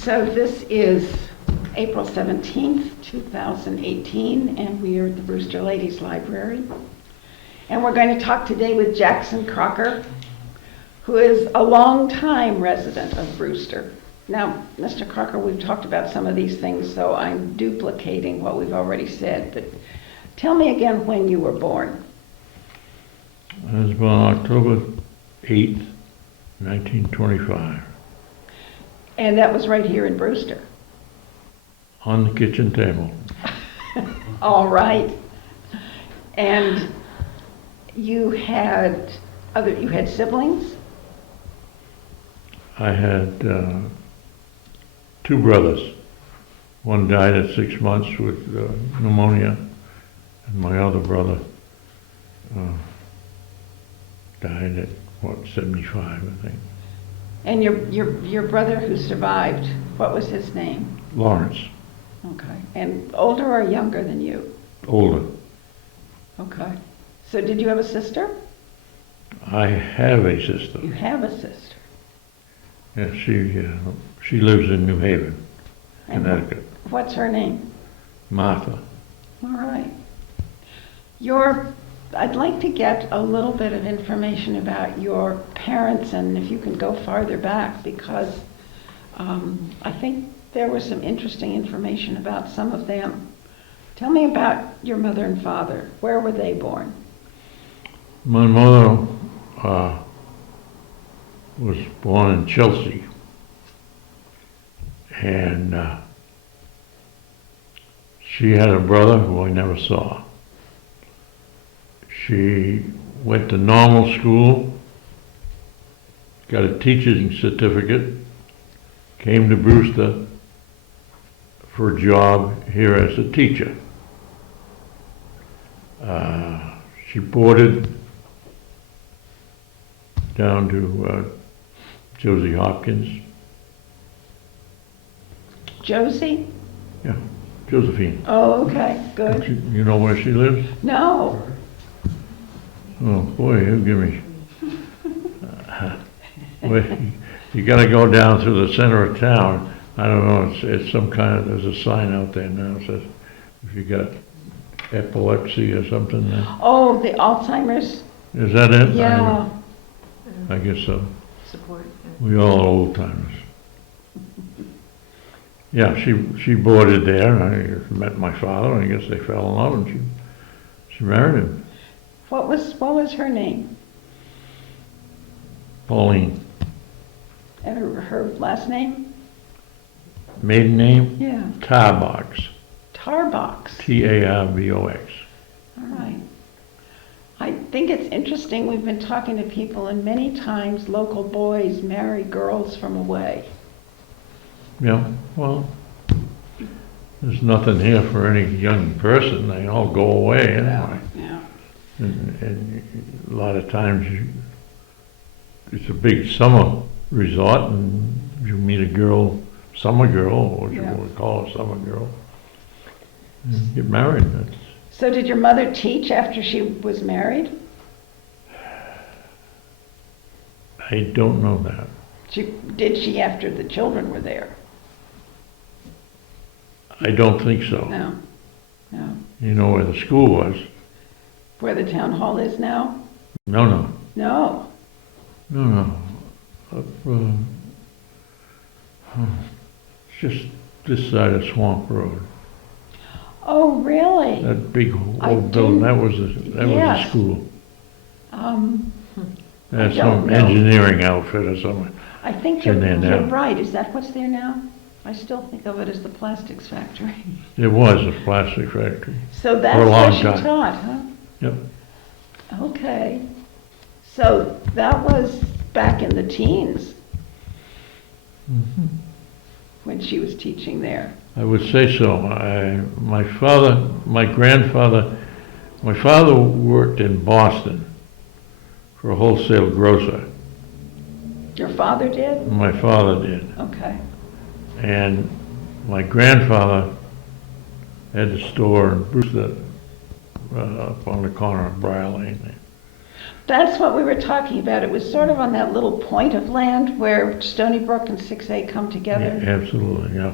So this is April 17th, 2018, and we are at the Brewster Ladies Library. And we're going to talk today with Jackson Crocker, who is a long-time resident of Brewster. Now, Mr. Crocker, we've talked about some of these things, so I'm duplicating what we've already said, but tell me again when you were born. I was born October 8th, 1925. And that was right here in Brewster. On the kitchen table. All right. And you had siblings? I had two brothers. One died at 6 months with pneumonia, and my other brother died at, 75, I think. And your brother who survived, what was his name? Lawrence. Okay. And older or younger than you? Older. Okay. So did you have a sister? I have a sister. You have a sister. Yeah, she lives in New Haven, Connecticut. What's her name? Martha. All right. I'd like to get a little bit of information about your parents, and if you can go farther back, because I think there was some interesting information about some of them. Tell me about your mother and father. Where were they born? My mother was born in Chelsea, and she had a brother who I never saw. She went to normal school, got a teaching certificate, came to Brewster for a job here as a teacher. She boarded down to Josie Hopkins. Josie? Yeah, Josephine. Oh, okay, good. You know where she lives? No. Oh, boy, you give me... well, you gotta go down through the center of town. I don't know, it's some kind of, there's a sign out there now that says if you got epilepsy or something. Oh, the Alzheimer's? Is that it? Yeah. I guess so. Support. We all are old timers. Yeah, she boarded there. I met my father, and I guess they fell in love, and she married him. What was her name? Pauline. And her last name? Maiden name? Yeah. Tarbox. Tarbox. Tarbox. All right. I think it's interesting. We've been talking to people, and many times local boys marry girls from away. Yeah, well, there's nothing here for any young person. They all go away anyway. Yeah. And a lot of times it's a big summer resort, and you meet a girl, summer girl, or what you would call a summer girl, and get married. So did your mother teach after she was married? I don't know that. Did she after the children were there? I don't think so. No. No. You know where the school was? Where the town hall is now? No. No. Up, just this side of Swamp Road. Oh, really? That big old building, that was Yes. a school. That's I don't some know. engineering outfit or something. I think It's in there you're now. right. Is that what's there now? I still think of it as the plastics factory. It was a plastic factory. So that's For a long where she time. taught, huh? Yep. Okay. So that was back in the teens when she was teaching there. I would say so. My father worked in Boston for a wholesale grocer. Your father did? My father did. Okay. And my grandfather had a store in Brewster, up on the corner of Briar Lane. That's what we were talking about. It was sort of on that little point of land where Stony Brook and 6A come Yeah, together. absolutely, yeah.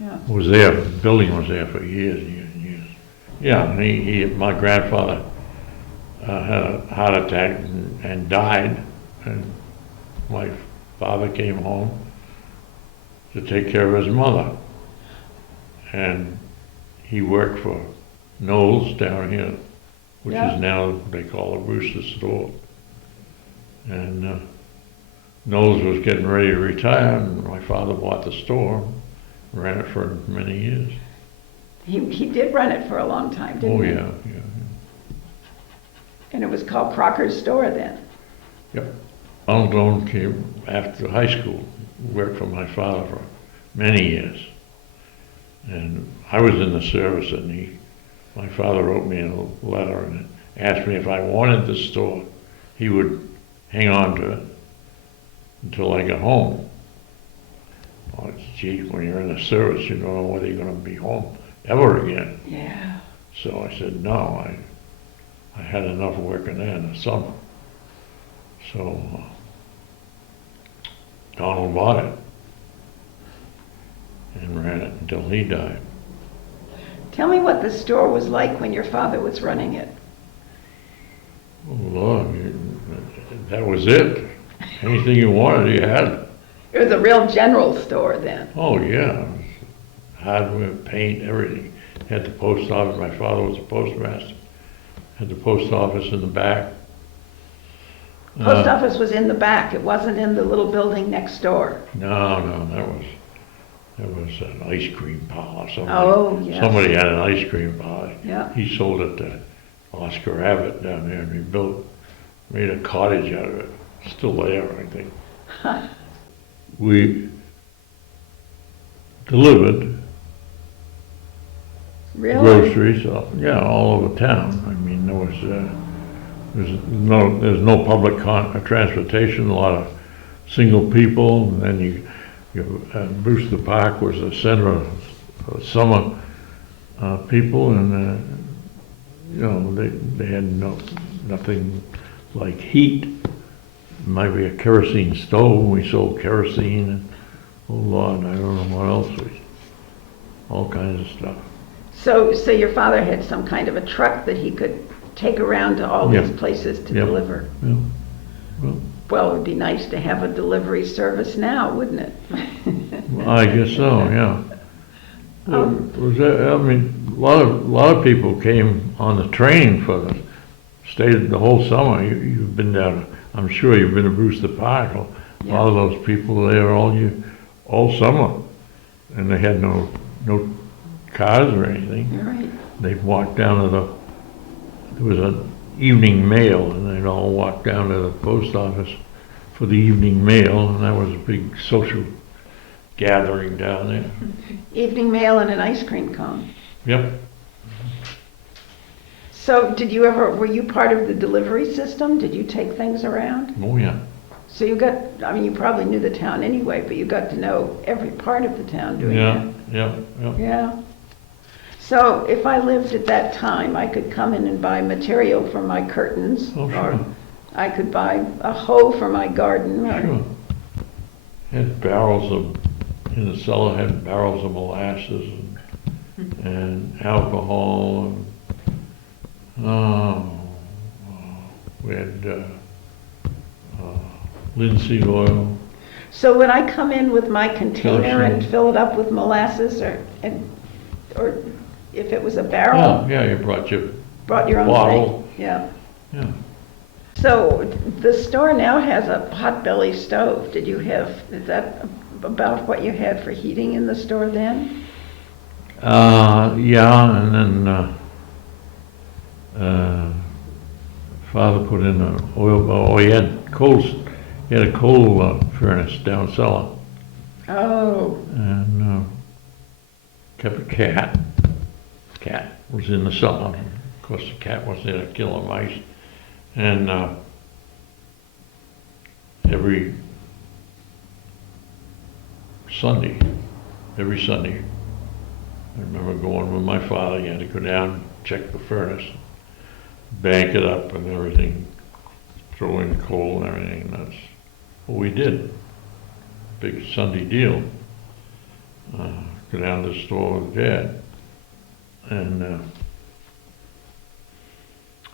Yeah. Was there, the building was there for years and years and years. Yeah, and my grandfather had a heart attack and died, and my father came home to take care of his mother. And he worked for Knowles down here, which Yeah. is now, they call it Brewster store. And Knowles was getting ready to retire, and my father bought the store, ran it for many years. He did run it for a long time, didn't Oh, he? yeah. And it was called Crocker's Store then. Yep. Donald Doane came after high school, worked for my father for many years. And I was in the service, and my father wrote me a letter and asked me if I wanted the store, he would hang on to it until I got home. Well, gee, when you're in the service, you don't know whether you're going to be home ever again. Yeah. So I said, no, I had enough working there in the summer. So Donald bought it and ran it until he died. Tell me what the store was like when your father was running it. Oh, Lord, that was it. Anything you wanted, you had it. It was a real general store then. Oh, yeah. Hardware, paint, everything. Had the post office. My father was a postmaster. Had the post office in the back. Post office was in the back. It wasn't in the little building next door. No, that was an ice cream parlor. Oh, yes. Somebody had an ice cream parlor. Yeah. He sold it to Oscar Abbott down there, and he made a cottage out of it. Still there, I think. We delivered Really? groceries, all over town. I mean, there's no public transportation, a lot of single people, and then Brewster Park was the center of summer people, and they had nothing like heat. Might be a kerosene stove. We sold kerosene, and oh Lord, I don't know what else. All kinds of stuff. So your father had some kind of a truck that he could take around to all these places to Yeah. deliver. Yeah. Well, it would be nice to have a delivery service now, wouldn't it? I guess so, yeah. Was that, I mean, a lot of people came on the train stayed the whole summer. You've been down, I'm sure you've been to Brewster Park. A lot of those people were there all summer, and they had no cars or anything. You're right. They'd walk down to there was an evening mail, and they'd all walk down to the post office for the evening mail, and that was a big social gathering down there. Evening mail and an ice cream cone. Yep. So were you part of the delivery system? Did you take things around? Oh, yeah. So you probably knew the town anyway, but you got to know every part of the town doing that. Yeah. Yeah. So if I lived at that time, I could come in and buy material for my curtains. Oh, sure. Or I could buy a hoe for my garden. Sure. In the cellar had barrels of molasses and alcohol, and we had linseed oil. So would I come in with my container and Kerosene. fill it up with molasses, or if it was a barrel? Yeah, you brought Brought your own bottle. thing? Yeah. Yeah. So the store now has a potbelly stove. Is that about what you had for heating in the store then? Yeah, and then father put in an oil. He had a coal furnace down cellar, Oh, and kept a cat. Cat was in the cellar. Of course, the cat was there to kill the mice. And every Sunday, I remember going with my father. You had to go down, check the furnace, bank it up and everything, throw in coal and everything, and that's what we did. Big Sunday deal. Go down to the store with Dad. And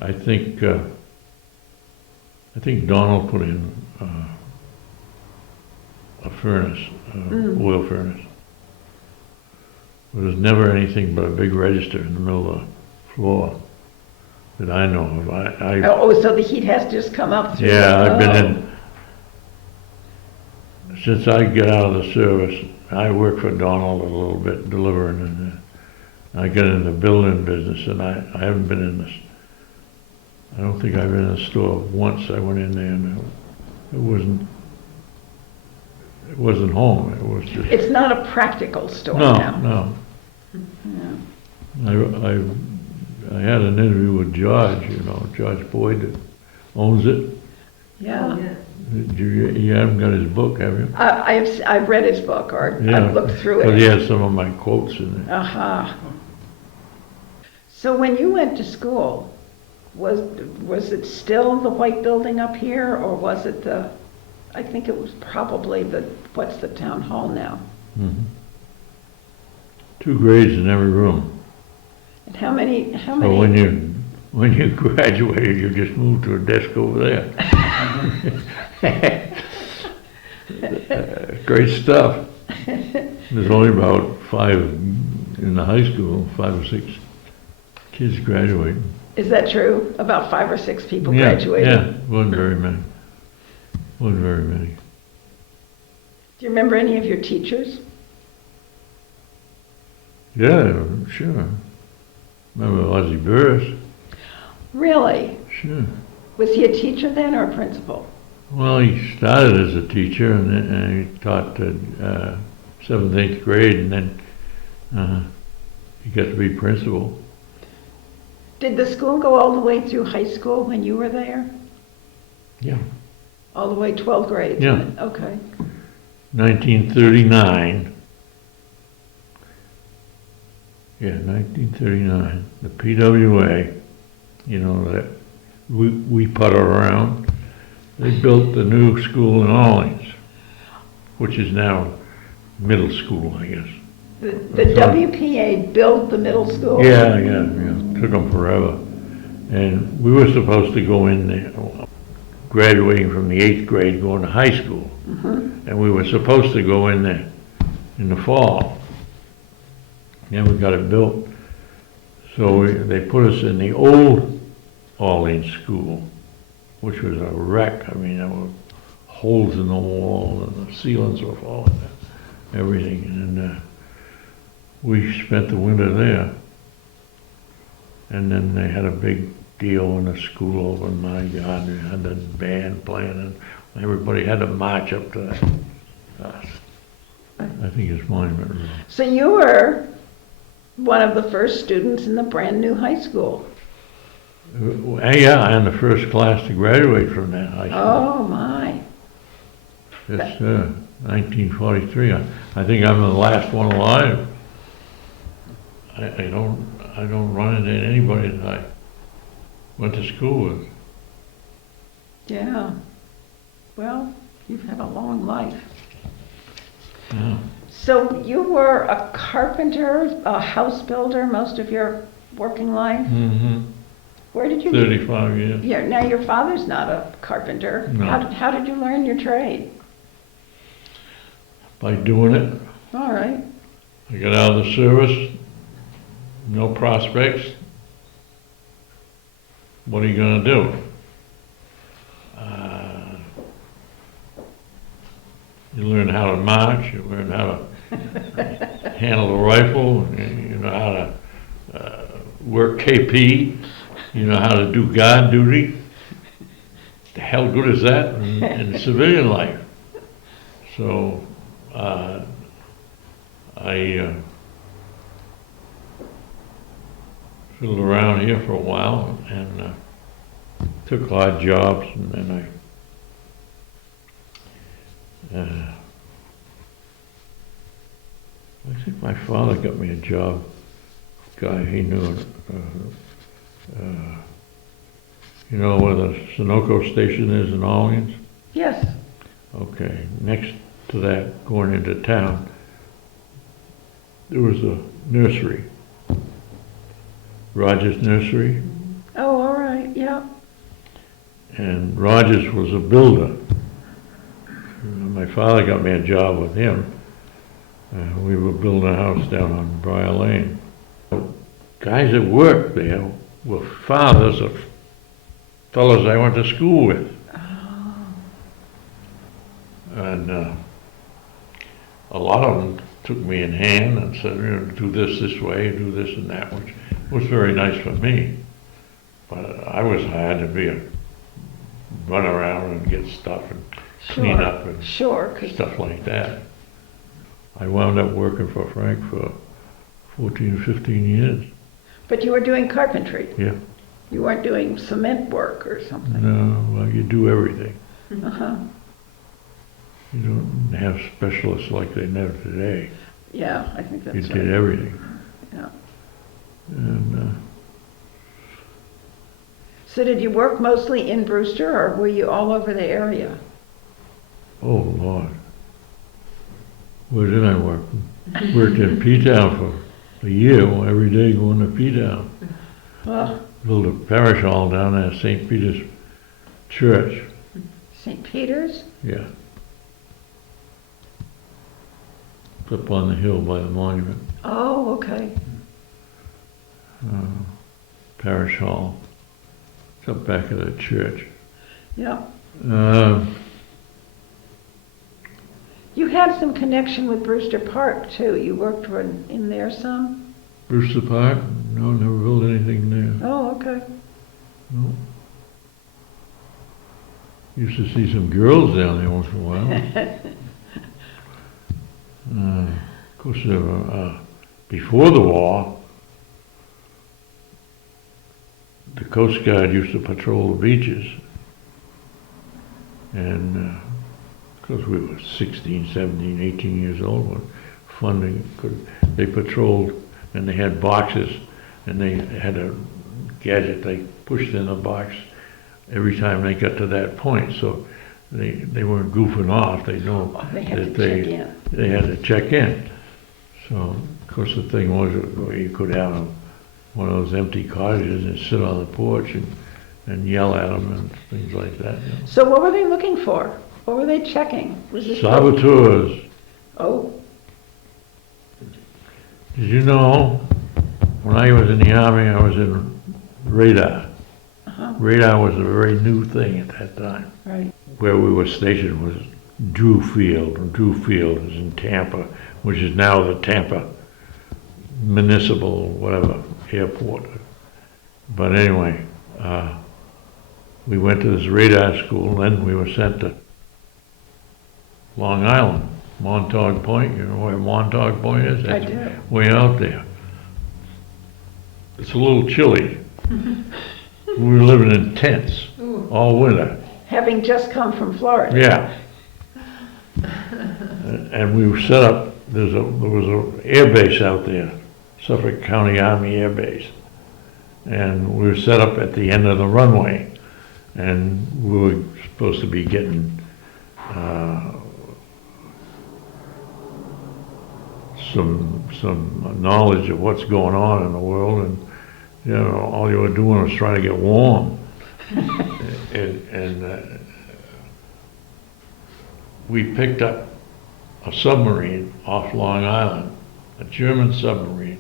I think Donald put in a furnace, oil furnace. There was never anything but a big register in the middle of the floor that I know of. Oh, so the heat has to just come up through. Yeah, I've been in, since I got out of the service, I worked for Donald a little bit, delivering, and I got in the building business, and I haven't been in this, I don't think I've been in the store once. I went in there and it wasn't home, it was just. It's not a practical store No, now. no. No. I had an interview with George, George Boyd that owns it. Yeah. You haven't got his book, have you? I've read his book, or Yeah, I've looked through but it. he has some of my quotes in there. Uh-huh. So when you went to school, was it still the white building up here, or was it I think it was probably what's the town hall now? Mm-hmm. 2 grades in every room. And how many? So when you graduated, you just moved to a desk over there. Great stuff. There's only about 5 in the high school, 5 or 6 kids graduating. Is that true? About 5 or 6 people Yeah, graduated? yeah, wasn't very many. Wasn't very many. Do you remember any of your teachers? Yeah, sure. Remember Ozzie Burris? Really? Sure. Was he a teacher then or a principal? Well, he started as a teacher and he taught 7th, 8th grade, and then he got to be principal. Did the school go all the way through high school when you were there? Yeah. All the way 12th grade? Yeah. Okay. 1939. Yeah, 1939. The PWA, that we putter around. They built the new school in Orleans, which is now middle school, I guess. The WPA built the middle school? Yeah. Took them forever. And we were supposed to go in there, graduating from the 8th grade, going to high school. Mm-hmm. And we were supposed to go in there in the fall. Then we got it built. So they put us in the old Orleans school, which was a wreck. I mean, there were holes in the wall and the ceilings were falling down, everything. And we spent the winter there. And then they had a big deal in the school over in my yard. They had the band playing and everybody had to march up to that. I think it's Monument Road. So you were one of the first students in the brand new high school. Yeah, and the first class to graduate from that high school. Oh my. It's 1943. I think I'm the last one alive. I don't run into anybody that I went to school with. Yeah. Well, you've had a long life. Yeah. So you were a carpenter, a house builder most of your working life? Mm-hmm. Where did you... 35 years. Yeah, now your father's not a carpenter. No. How did you learn your trade? By doing it. All right. I got out of the service, no prospects. What are you going to do? You learn how to march, you learn how to handle the rifle, you know how to work KP, you know how to do guard duty. The hell good is that in civilian life? So I fiddled around here for a while and took odd jobs, and then I think my father got me a job. Guy he knew, You know where the Sunoco station is in Orleans? Yes. Okay, next to that, going into town, there was a nursery. Rogers Nursery. Oh, all right, yeah. And Rogers was a builder. My father got me a job with him. We were building a house down on Briar Lane. Guys that worked there were fathers of fellows I went to school with. Oh. And a lot of them took me in hand and said, you know, do this way, do this and that, which was very nice for me. But I was hired to be a run around and get stuff and clean up and stuff like that. I wound up working for Frank for 14, 15 years. But you were doing carpentry. Yeah. You weren't doing cement work or something. No, well, you do everything. Uh-huh. You don't have specialists like they have today. Yeah, I think that's You right. did everything. Yeah. And So did you work mostly in Brewster, or were you all over the area? oh Lord, where did I work? Worked in P-Town for a year, every day going to P-Town. Well, Built a parish hall down at St. Peter's Church. St. Peter's? Yeah. It's up on the hill by the monument. Oh, okay. Parish hall. It's up back of the church. Yeah. Uh, You had some connection with Brewster Park, too. You worked in there some? Brewster Park? No, never built anything there. Oh, okay. No. Used to see some girls down there once in a while. Of course, before the war, the Coast Guard used to patrol the beaches. And of course, we were 16, 17, 18 years old when funding they patrolled, and they had boxes, and they had a gadget they pushed in a box every time they got to that point. So they weren't goofing off. They know They had that to check in. they had to check in. So of course the thing was you could have one of those empty cottages and sit on the porch and yell at them and things like that. You know. So what were they looking for? What were they checking? Was this Saboteurs. Oh, Did you know, when I was in the Army, I was in radar. uh-huh. Radar was a very new thing at that time. Right. Where we were stationed was Drew Field, and Drew Field is in Tampa, which is now the Tampa Municipal, whatever, airport. But anyway, we went to this radar school, and then we were sent to Long Island, Montauk Point. You know where Montauk Point is? I That's do. way out there. It's a little chilly. We were living in tents all winter. Having just come from Florida. Yeah. And we were set up, there was an air base out there, Suffolk County Army Air Base. And we were set up at the end of the runway. And we were supposed to be getting some knowledge of what's going on in the world, and you know, all you were doing was trying to get warm. and we picked up a submarine off Long Island, a German submarine,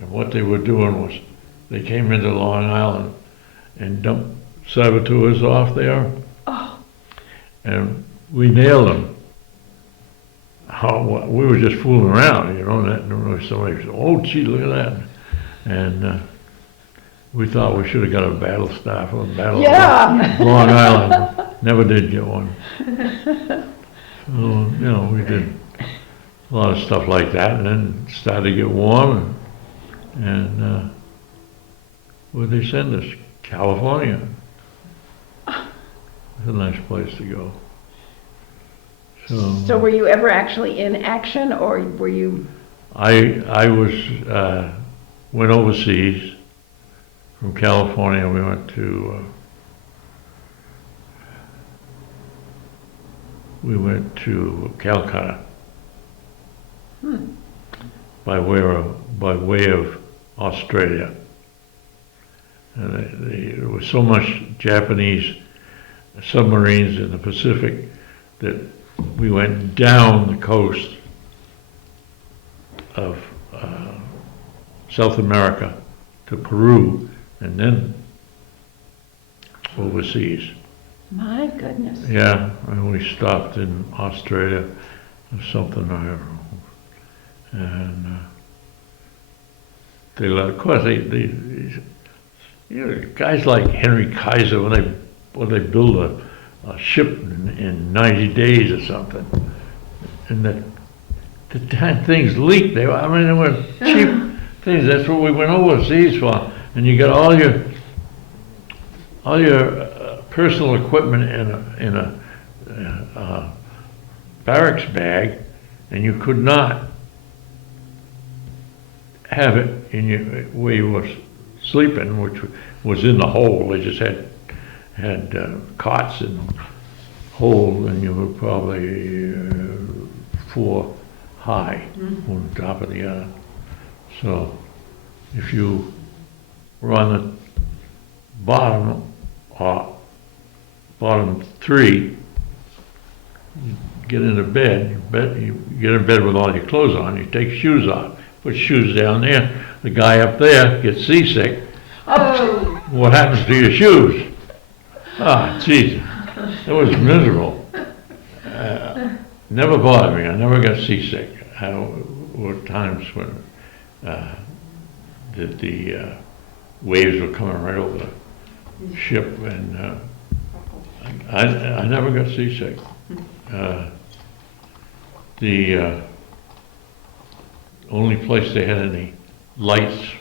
and what they were doing was they came into Long Island and dumped saboteurs off there. Oh. And we nailed them. We were just fooling around, you know, and somebody said, oh, gee, look at that. And we thought we should have got a battle staff or a battle Long Island. Never did get one. So, you know, we did a lot of stuff like that, and then started to get warm, and where'd they send us? California. It's a nice place to go. So were you ever actually in action, or were you? I was went overseas from California. We went to we went to Calcutta Hmm. by way of Australia. And there was so much Japanese submarines in the Pacific that we went down the coast of South America to Peru and then overseas. My goodness. Yeah, and we stopped in Australia or something, I don't know. And of course, guys like Henry Kaiser, when they build a ship in 90 days or something, and the damn things leaked. They were cheap things. That's what we went overseas for. And you got all your personal equipment in a barracks bag, and you could not have it in where you were sleeping, which was in the hole. They just had cots and hole, and you were probably 4 high, on top of the other. So if you were on the bottom 3, you get into bed. You get in bed with all your clothes on. You take shoes off. Put shoes down there. The guy up there gets seasick. Oh. What happens to your shoes? Ah, geez, it was miserable. Never bothered me. I never got seasick. There were times when the waves were coming right over the ship, and I never got seasick. The only place they had any lights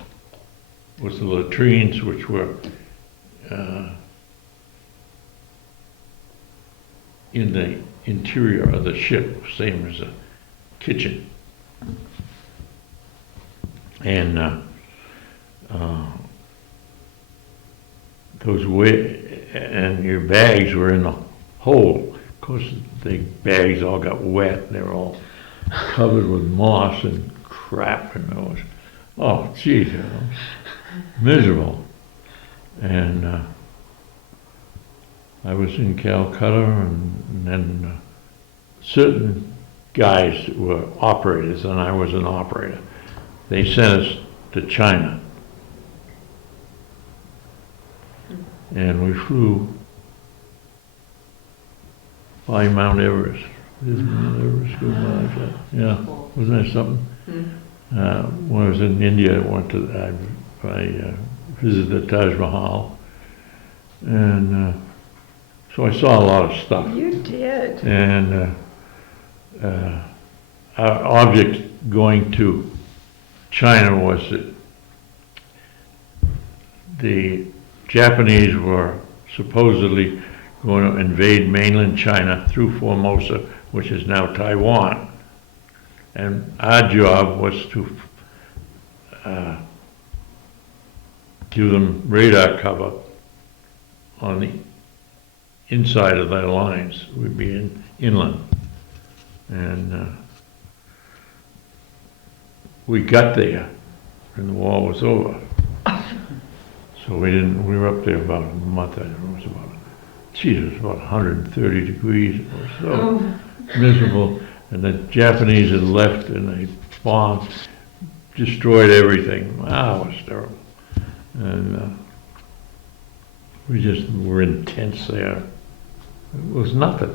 was the latrines, which were in the interior of the ship, same as a kitchen. And and your bags were in the hole. Of course, the bags all got wet. They were all covered with moss and crap, and it was, oh, geez, miserable. And I was in Calcutta, and then certain guys were operators, and I was an operator. They sent us to China. And we flew by Mount Everest. Is Mount Everest go by like that? Yeah, wasn't that something? When I was in India, I visited the Taj Mahal, and so I saw a lot of stuff. You did. And our object going to China was that the Japanese were supposedly going to invade mainland China through Formosa, which is now Taiwan. And our job was to give them radar cover on the inside of their lines. We'd be inland. And we got there, and the war was over. So we were up there about a month. I don't know, it was about 130 degrees. It was so miserable. And the Japanese had left, and they bombed, destroyed everything. Wow, it was terrible. And we just were in tents there. It was nothing.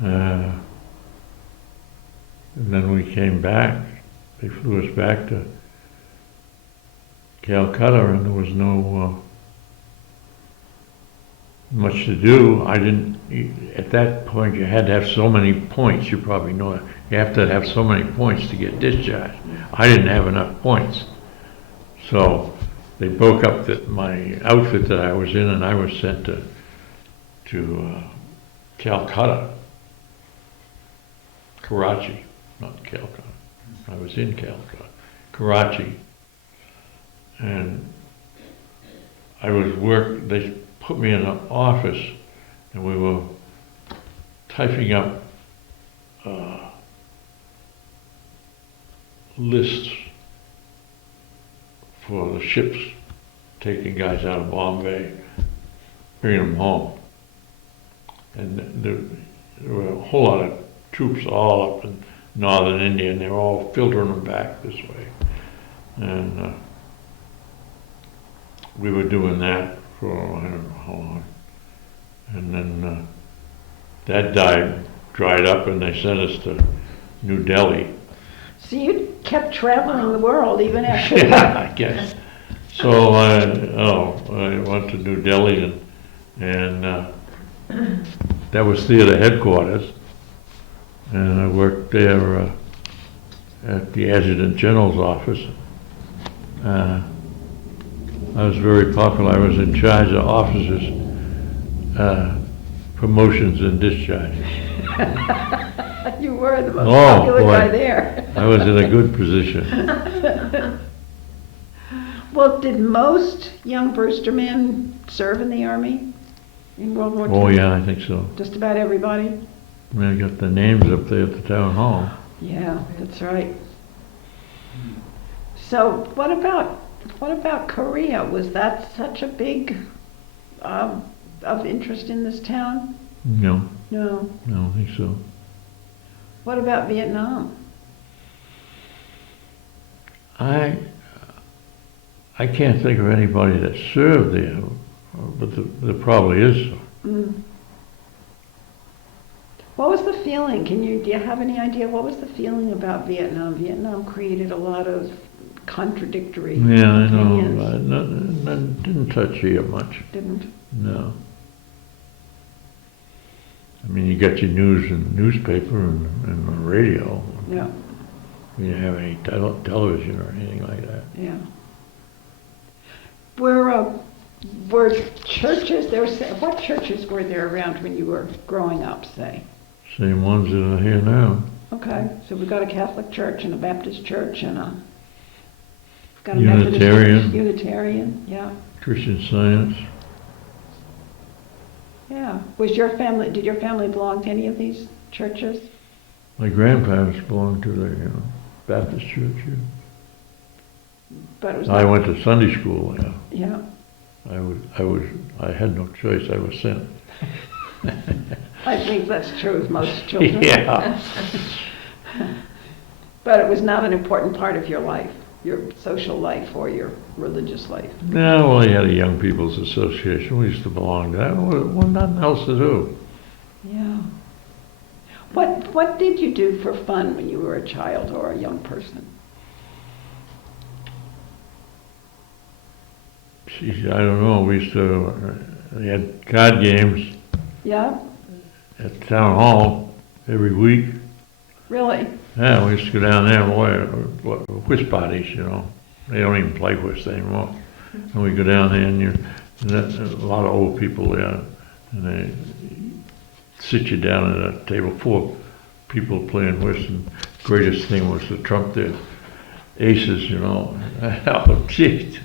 And then we came back. They flew us back to Calcutta, and there was no much to do. At that point, you had to have so many points. You probably know that. You have to have so many points to get discharged. I didn't have enough points. So they broke up my outfit that I was in, and I was sent to Calcutta. Karachi, not Calcutta. I was in Calcutta. Karachi. And they put me in an office, and we were typing up lists for the ships taking guys out of Bombay, bringing them home. And there were a whole lot of troops all up in northern India, and they were all filtering them back this way. And we were doing that for I don't know how long. And then that dried up, and they sent us to New Delhi. So you kept traveling the world even after Yeah, that. I guess. So I went to New Delhi, and that was theater headquarters, and I worked there at the Adjutant General's office. I was very popular. I was in charge of officers' promotions and discharges. You were the most Oh, popular boy. guy there. I was in a good position. Well, did most young Brewster men serve in the Army in World War II? Oh, yeah, I think so. Just about everybody? I mean, I got the names up there at the town hall. Yeah, that's right. So what about Korea? Was that such a big of interest in this town? No, No. I don't think so. What about Vietnam? I can't think of anybody that served there, but there probably is. Mm. What was the feeling? Do you have any idea what was the feeling about Vietnam? Vietnam created a lot of contradictory Yeah, I opinions. know. Didn't touch here much. Didn't? No. I mean, you got your news in the newspaper and the radio. Yeah, You didn't have any television or anything like that. yeah. Were churches what churches were there around when you were growing up, say? Same ones that are here now. Okay, so we've got a Catholic church and a Baptist church and we've got a Unitarian. Methodist church, Unitarian, yeah. Christian Science. Yeah. Did your family belong to any of these churches? My grandparents belonged to the Baptist church here. But it was I not- went to Sunday school. Yeah. Yeah. I had no choice. I was sent. I think that's true of most children. Yeah. But it was not an important part of your life, your social life or your religious life. No, well, you had a Young People's Association. We used to belong to that. Well, nothing else to do. Yeah. What did you do for fun when you were a child or a young person? Geez, I don't know. We had card games Yeah? at the town hall every week. Really? Yeah, we used to go down there and whist parties, They don't even play whist anymore. And we go down there and there's a lot of old people there, and they sit you down at a table full of people playing whist, and the greatest thing was to trump their aces, Oh, geez, it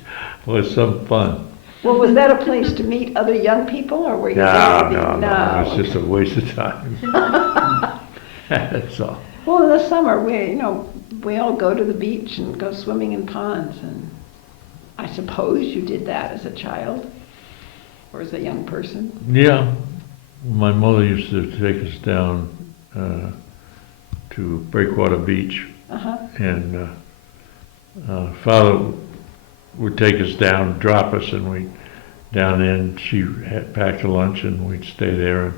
was some fun. Well, was that a place to meet other young people or were you there? No, it was just a waste of time. That's all. Well, in the summer, we all go to the beach and go swimming in ponds, and I suppose you did that as a child or as a young person. Yeah, my mother used to take us down to Breakwater Beach, Uh-huh. and Father would take us down, drop us, and we'd down there, and she had packed a lunch, and we'd stay there,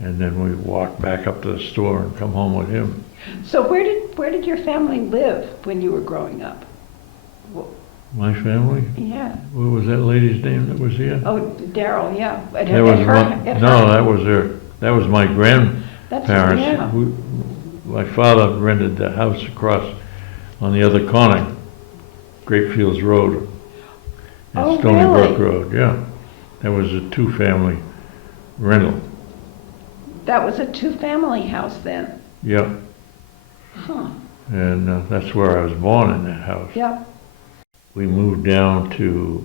and then we'd walk back up to the store and come home with him. So where did your family live when you were growing up? My family? Yeah. What was that lady's name that was here? Oh, Daryl, yeah. At That was her- that was my grandparents. Yeah. My father rented the house across on the other corner, Great Fields Road, and Oh, Stony Brook really? Road. Yeah, that was a two-family rental. That was a two-family house then. Yeah, Huh. and that's where I was born, in that house. Yeah. We moved down to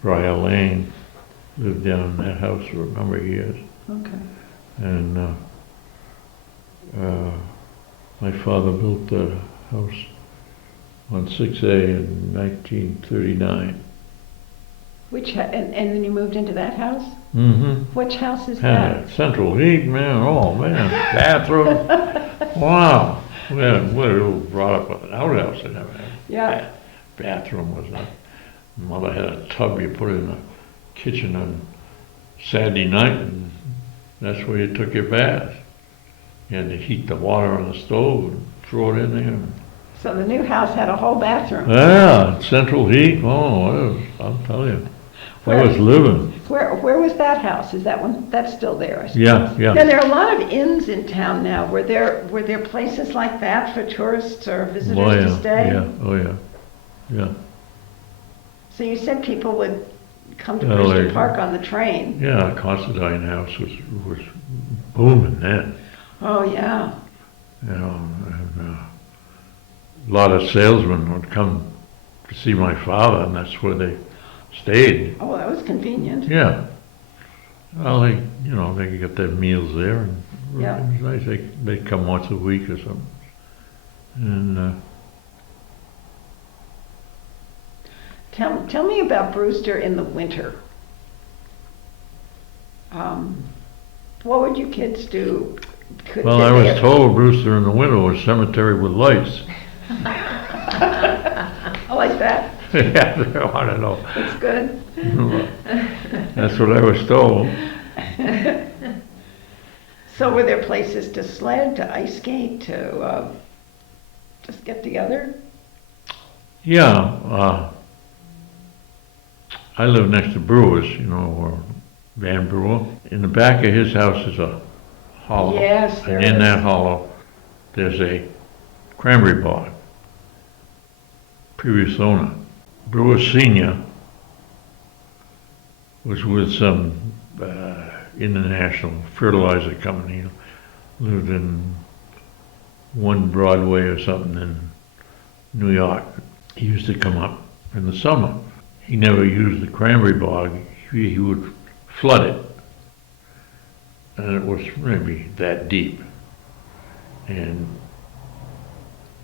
Briar Lane, lived down in that house for a number of years, Okay. and My father built the house on 6A in 1939. And then you moved into that house? Mm-hmm. Which house is Had that? a central heat, man. Oh, man. Bathroom. Wow. We brought up an outhouse. They never had. Yeah. Bathroom was not. Mother had a tub you put in the kitchen on Saturday night, and that's where you took your bath. You had to heat the water on the stove and throw it in there. So the new house had a whole bathroom. Yeah, central heat. Oh, I'll tell you. That was living. Where was that house? Is that one, that's still there? I suppose. Yeah. Yeah, there are a lot of inns in town now. Were there places like that for tourists or visitors Oh, yeah. to stay? Yeah. Oh, yeah. Yeah. So you said people would come to Yeah, Brewster like- Park on the train. Yeah, Constantine House was booming then. Oh, yeah. You know, and a lot of salesmen would come to see my father, and that's where they stayed. Oh, that was convenient. Yeah. Well, they could get their meals there, and Yeah. it was nice. They'd come once a week or something. And Tell me about Brewster in the winter. What would you kids do? well, I was told Brewster in the winter was cemetery with lights. I like that. Yeah, I don't know. That's good. That's what I was told. So were there places to sled, to ice skate, to just get together? Yeah, I live next to Brewers, or Van Brewer. In the back of his house is a hollow. Yes, there And in is. that hollow, there's a cranberry bog, previous owner. Brewer Senior was with some international fertilizer company, lived in 1 Broadway or something in New York. He used to come up in the summer. He never used the cranberry bog. He would flood it. And it was maybe that deep. And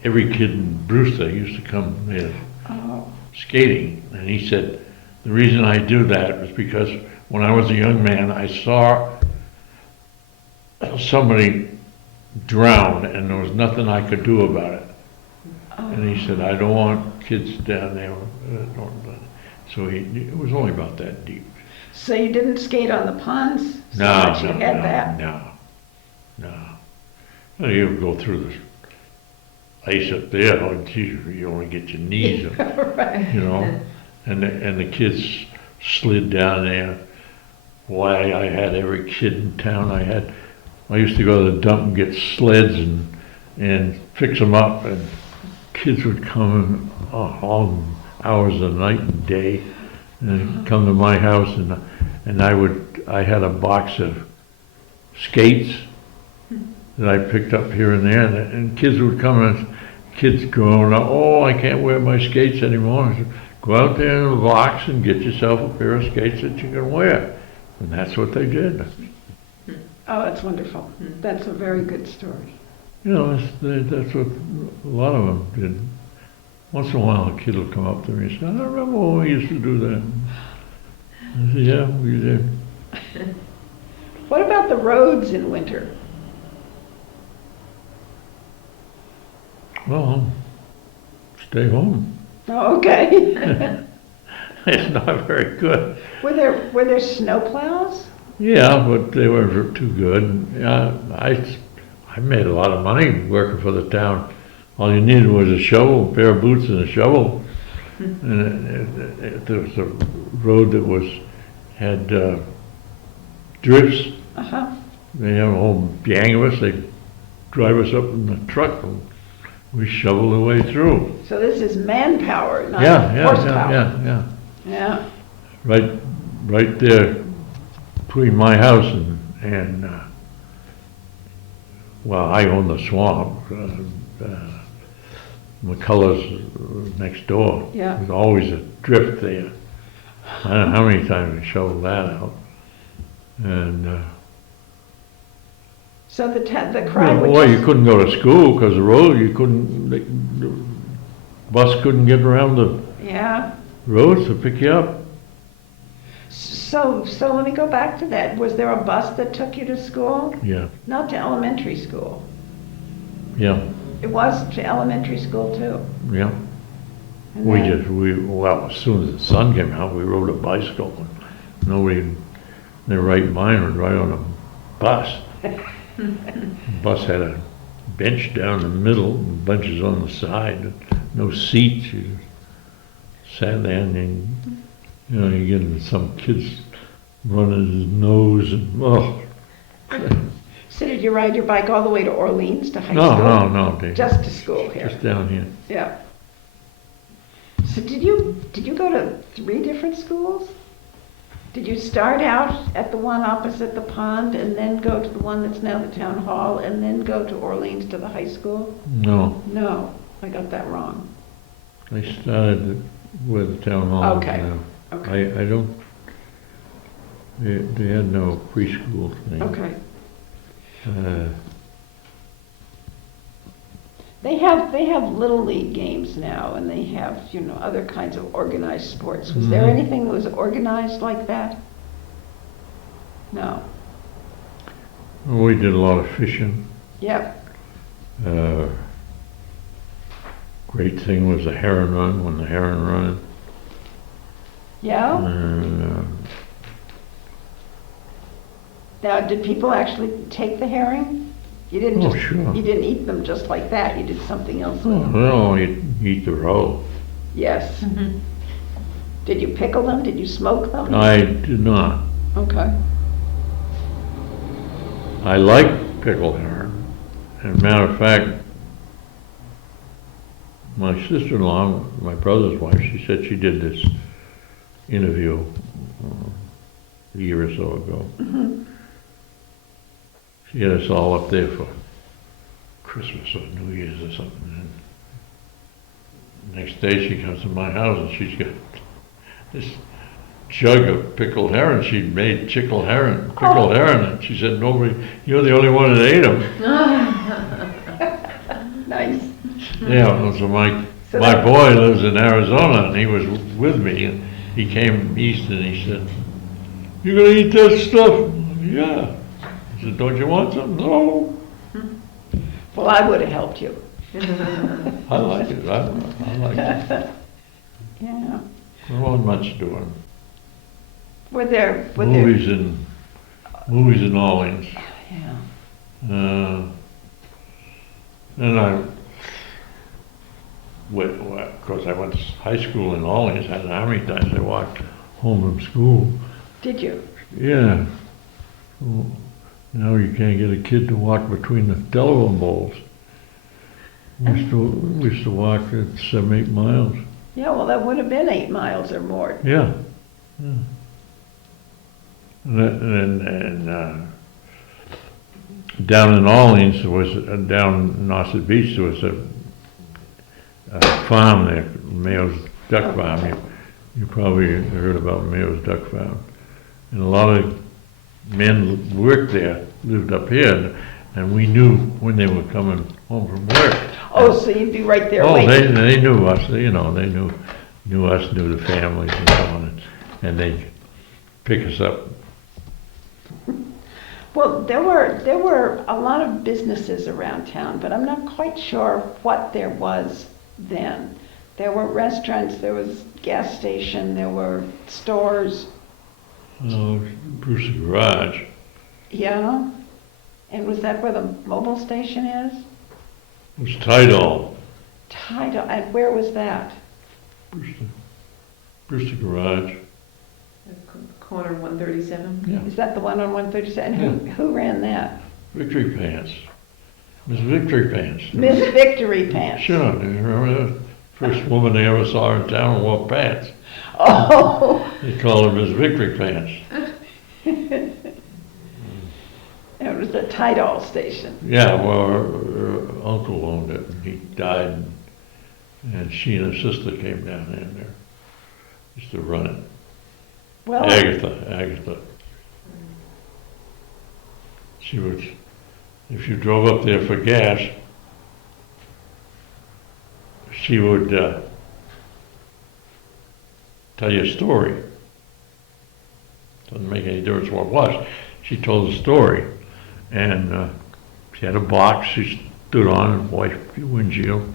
every kid in Brewster used to come there Oh, skating. And he said, the reason I do that was because when I was a young man, I saw somebody drown and there was nothing I could do about it. And he said, I don't want kids down there. So it was only about that deep. so you didn't skate on the ponds so No, much? You had that? no. Well, you go through this ice up there, oh, geez, you only get your knees up, Right. and the kids slid down there. Why, I had every kid in town. I used to go to the dump and get sleds and fix them up, and kids would come in all hours of the night and day and come to my house, and I had a box of skates that I picked up here and there, and kids would come and kids growing up, oh, I can't wear my skates anymore. I said, go out there in the box and get yourself a pair of skates that you can wear. And that's what they did. Oh, that's wonderful. That's a very good story. That's what a lot of them did. Once in a while, a kid will come up to me and say, I remember when we used to do that. I said, yeah, we did. What about the roads in winter? Well, stay home. Oh, okay. It's not very good. Were there snow plows? Yeah, but they weren't too good. Yeah, I made a lot of money working for the town. All you needed was a shovel, a pair of boots, and a shovel. And there was a road that had drifts. Uh-huh. They have a whole gang of us. They drive us up in the truck, and we shovel the way through. So this is manpower, not Yeah. horsepower. Yeah. Right there between my house and well, I own the swamp. McCullough's next door. Yeah. There's always a drift there. I don't know how many times we shoveled that out. And So So the crowd would Well, you just, couldn't go to school because the road, the bus couldn't get around the yeah. roads to pick you up. So let me go back to that. Was there a bus that took you to school? Yeah, Not to elementary school. yeah, It was to elementary school too. yeah. And We then- well, as soon as the sun came out, we rode a bicycle. Nobody in their right mind would ride on a bus. The bus had a bench down the middle, and benches on the side, no seats. You sat there and you get some kids running his nose and, oh. So did you ride your bike all the way to Orleans to high school? No, Dave. Just to school here? Just down here. Yeah. So did you go to 3 different schools? Did you start out at the one opposite the pond and then go to the one that's now the town hall and then go to Orleans to the high school? No, No, I got that wrong. I started where the town hall is Okay, now. okay. I don't, they had no preschool thing. Okay. Uh, They have little league games now, and they have, other kinds of organized sports. Was there Mhm. anything that was organized like that? No. We did a lot of fishing. Yep. Great thing was the heron run, when the heron run. Yeah? And, Now, did people actually take the herring? You didn't Oh, just, sure. you didn't eat them just like that. You did something else with oh, them. no, you eat the roe. Yes. Did you pickle them? Did you smoke them? I did not. Okay. I like pickled herring. As a matter of fact, my sister-in-law, my brother's wife, she said she did this interview a year or so ago. Mhm. She had us all up there for Christmas or New Year's or something. And next day she comes to my house and she's got this jug of pickled herring. She'd made pickled herring, and she said, "Nobody, you're the only one that ate them." Nice. Yeah, so my So my that- boy lives in Arizona and he was with me and he came east and he said, "You gonna eat that stuff?" "Yeah." I said, "Don't you want some?" "No." Well, I would have helped you. I like it. I like it. Yeah. There wasn't much doing. Were there? Movies in Orleans. Yeah. And I went, well, of course, I went to high school in Orleans. Had how many times I walked home from school? Did you? Yeah. Well, now you can't get a kid to walk between the telephone poles. We used to walk at 7, 8 miles. Yeah. Well, that would have been 8 miles or more. Yeah. Yeah. And down in Orleans, there was down in Nauset Beach, there was a farm there, Mayo's Duck Farm. You probably heard about Mayo's Duck Farm. And a lot of men worked there, lived up here, and we knew when they were coming home from work. Oh, so you'd be right there Oh, waiting. they knew us, they knew us, knew the families and so on, and they'd pick us up. Well, there were a lot of businesses around town, but I'm not quite sure what there was then. There were restaurants, there was gas station, there were stores. Brewster Garage. Yeah. And was that where the mobile station is? It was Tidal. Tidal. And where was that? Brewster Garage. Corner 137. Yeah. Is that the one on 137? And who ran that? Victory Pants. Miss Victory Pants. Miss Victory Pants. Sure. Do you remember that? First woman they ever saw in town wore pants. Oh. They called her Miss Victory Pants. It was the Tidal station. Yeah, well, her uncle owned it, and he died, and she and her sister came down there, used to run it. Well, Agatha. She was if you drove up there for gas, she would tell you a story. Doesn't make any difference what it was. She told a story, and she had a box she stood on and wiped the windshield.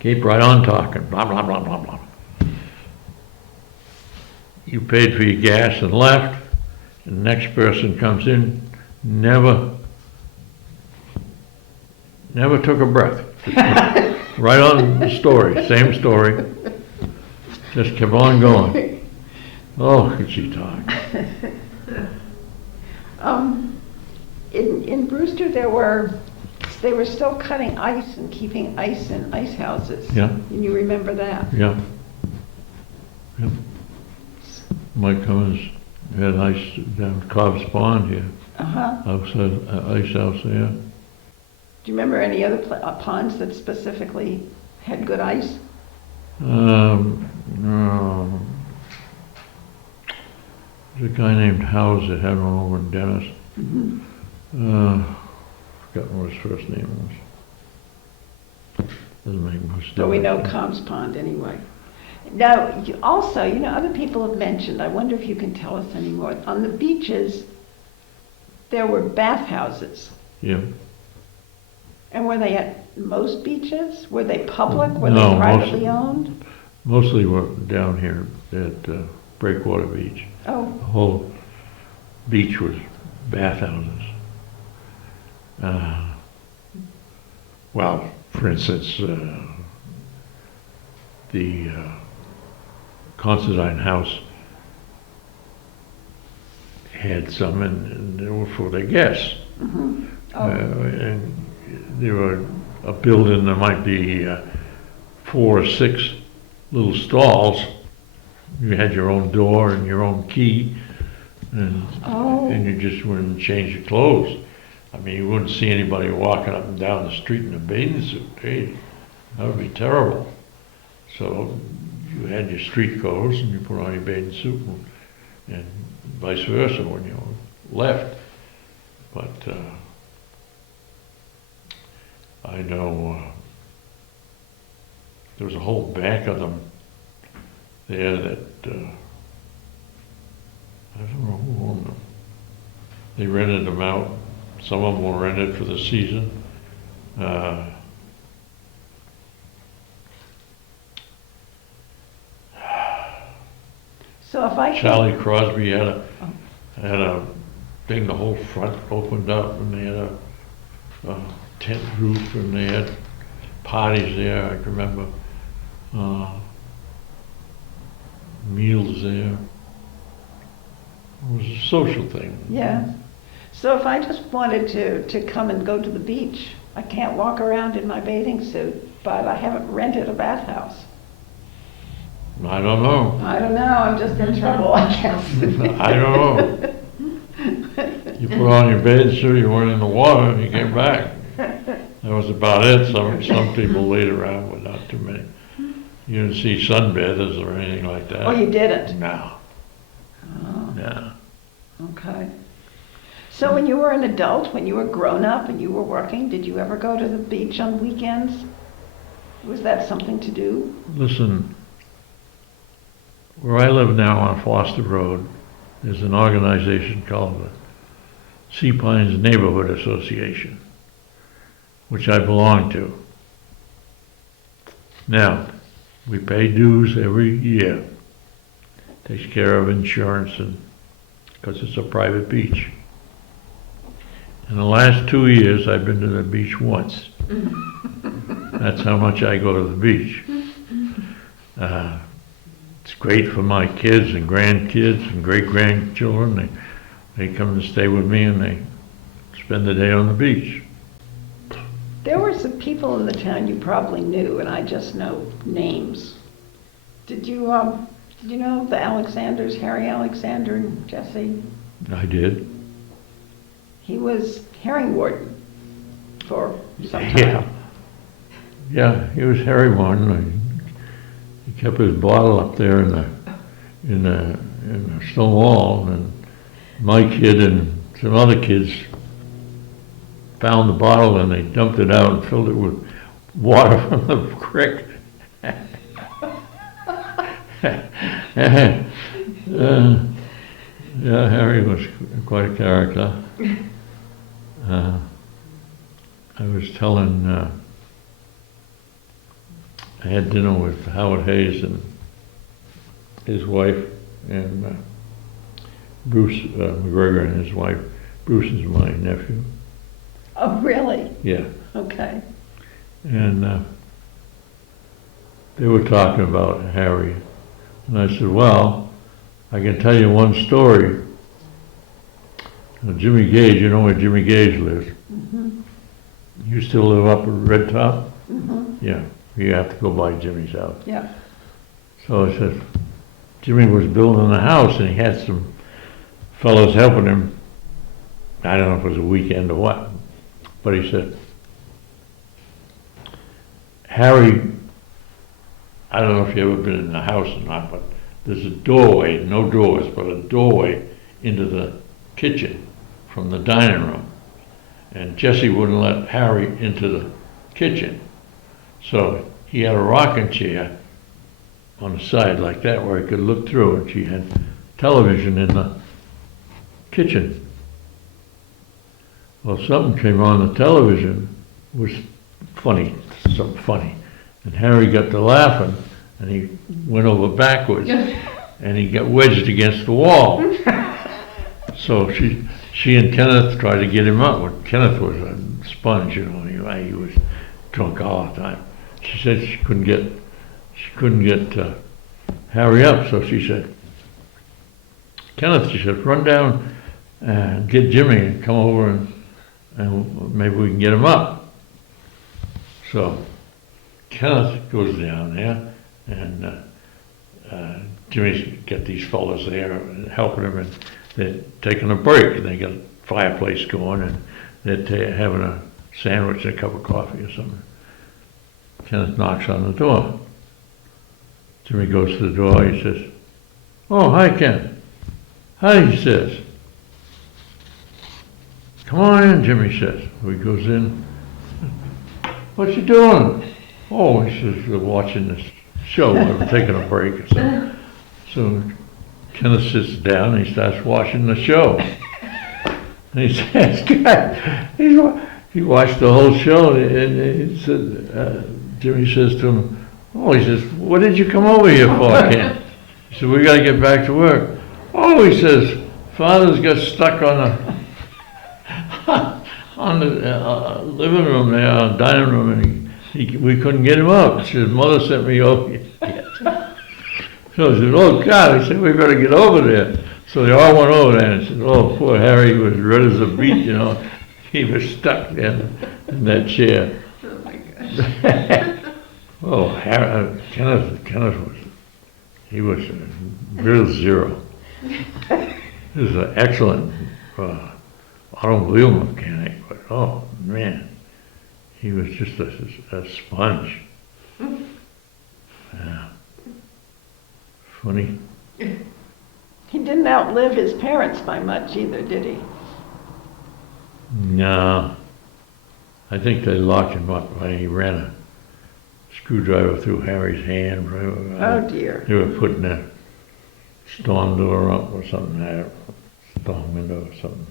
Keep right on talking, blah, blah, blah, blah, blah. You paid for your gas and left, and the next person comes in, never took a breath. Right on the story, same story. Just kept on going. Oh, could she talk? In Brewster, they were still cutting ice and keeping ice in ice houses. Yeah. And you remember that? Yeah. Yeah. Mike Cummins had ice down Cobb's Pond here. Uh-huh. Ice house there. Do you remember any other ponds that specifically had good ice? No. There's a guy named Howes that had one over in Dennis. Mm-hmm. Forgotten what his first name was. Doesn't make much difference. But we know Cobb's Pond anyway. Now, also, other people have mentioned, I wonder if you can tell us any more. On the beaches, there were bathhouses. Yeah. And were they at most beaches? Were they public? Were No, they privately owned? Mostly were down here at Breakwater Beach. Oh, The whole beach was bathhouses. Well, for instance, the Considine House had some, and they were for their guests. mm-hmm. Oh. And there were a building, there might be 4 or 6 little stalls. You had your own door and your own key, and Oh. and you just went and changed your clothes. I mean, you wouldn't see anybody walking up and down the street in a bathing suit. Hey, that would be terrible. So you had your street clothes and you put on your bathing suit, and vice versa when you left. But I know there was a whole bank of them there that I don't know who owned them. They rented them out. Some of them were rented for the season. So if I Charlie Crosby had a thing, the whole front opened up, and they had a tent roof, and they had parties there. I can remember meals there. It was a social thing. Yeah. So if I just wanted to come and go to the beach, I can't walk around in my bathing suit, but I haven't rented a bathhouse. I don't know. I don't know, I'm just in trouble, I guess. I don't know. You put on your bathing suit, you went in the water, and you came back. That was about it. Some people laid around, but not too many. You didn't see sunbathers or anything like that. Oh, you didn't? No. Oh, No. okay. So when you were an adult, when you were grown up and you were working, did you ever go to the beach on weekends? Was that something to do? Listen, where I live now on Foster Road, there's an organization called the Sea Pines Neighborhood Association, which I belong to. Now, we pay dues every year. Takes care of insurance, and because it's a private beach. In the last 2 years, I've been to the beach once. That's how much I go to the beach. It's great for my kids and grandkids and great-grandchildren. They come and stay with me, and they spend the day on the beach. There were some people in the town you probably knew, and I just know names. Did you know the Alexanders, Harry Alexander and Jesse? I did. He was herring warden for some time. Yeah. Yeah, he was Harry Martin. He kept his bottle up there in the stone wall, and my kid and some other kids found the bottle and they dumped it out and filled it with water from the creek. Yeah, Harry was quite a character. I was telling, I had dinner with Howard Hayes and his wife, and Bruce McGregor and his wife. Bruce is my nephew. Oh, really? Yeah. Okay. And they were talking about Harry. And I said, well, I can tell you one story. Jimmy Gage, you know where Jimmy Gage lives? Mm-hmm. You still live up at Red Top? Mm-hmm. Yeah. You have to go by Jimmy's house. Yeah. So I said, Jimmy was building a house and he had some fellows helping him. I don't know if it was a weekend or what. But he said, Harry, I don't know if you've ever been in the house or not, but there's a doorway, no doors, but a doorway into the kitchen from the dining room. And Jesse wouldn't let Harry into the kitchen. So he had a rocking chair on the side like that where he could look through, and she had television in the kitchen. Well, something came on the television, was funny, something funny. And Harry got to laughing, and he went over backwards, and he got wedged against the wall. So she and Kenneth tried to get him up. Well, Kenneth was a sponge, you know, he was drunk all the time. She said she couldn't get Harry up, so she said, Kenneth, she said, run down and get Jimmy and come over and maybe we can get him up. So Kenneth goes down there, and Jimmy's got these fellas there helping him, and they're taking a break, and they got a fireplace going, and they're having a sandwich and a cup of coffee or something. Kenneth knocks on the door. Jimmy goes to the door, he says, oh, hi, Ken. Hi, he says. Come on in, Jimmy says. So he goes in. What you doing? Oh, he says, we're watching this show. We're taking a break or something. So Kenneth sits down and he starts watching the show. And he says, God, he watched the whole show, and he said, Jimmy says to him, oh, he says, what did you come over here for, Ken? He said, we got to get back to work. Oh, he says, Father's got stuck on the living room there, dining room, and we couldn't get him up. He said, Mother sent me over here. So I said, oh, God. He said, we better get over there. So they all went over there, and I said, oh, poor Harry was red as a beet, you know. He was stuck there in that chair. Oh my gosh. Oh, Kenneth was a real zero. He was an excellent automobile mechanic, but oh man, he was just a sponge. Funny. He didn't outlive his parents by much either, did he? No, I think they locked him up when he ran a screwdriver through Harry's hand. Oh dear. They were putting a storm door up or something, storm window or something.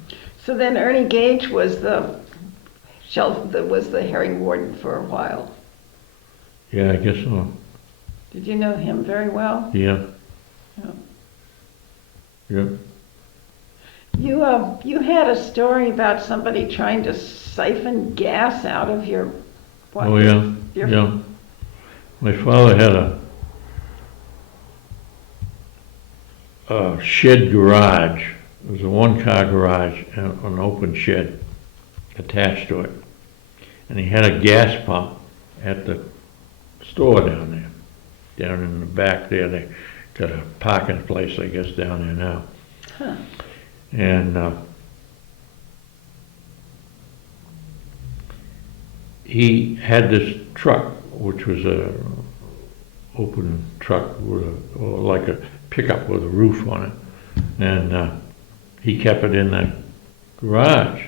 So then Ernie Gage was the hearing warden for a while. Yeah, I guess so. Did you know him very well? Yeah. Yeah. Yep. You had a story about somebody trying to siphon gas out of your. What? Oh yeah. Yeah. My father had a shed garage. It was a one-car garage and an open shed attached to it. And he had a gas pump at the store down there. Down in the back there, they got a parking place, I guess, down there now. Huh. And he had this truck, which was a open truck or like a pickup with a roof on it, and he kept it in that garage.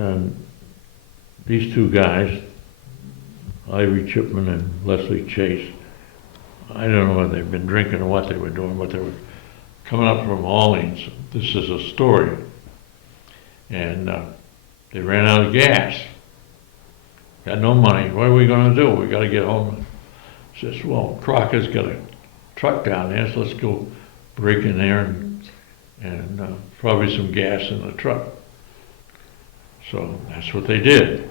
And these two guys, Ivy Chipman and Leslie Chase, I don't know whether they've been drinking or what they were doing, but they were coming up from Orleans. This is a story. And they ran out of gas. Got no money. What are we going to do? We got to get home. Says, well, Crocker's got a truck down there, so let's go break in there and probably some gas in the truck. So that's what they did.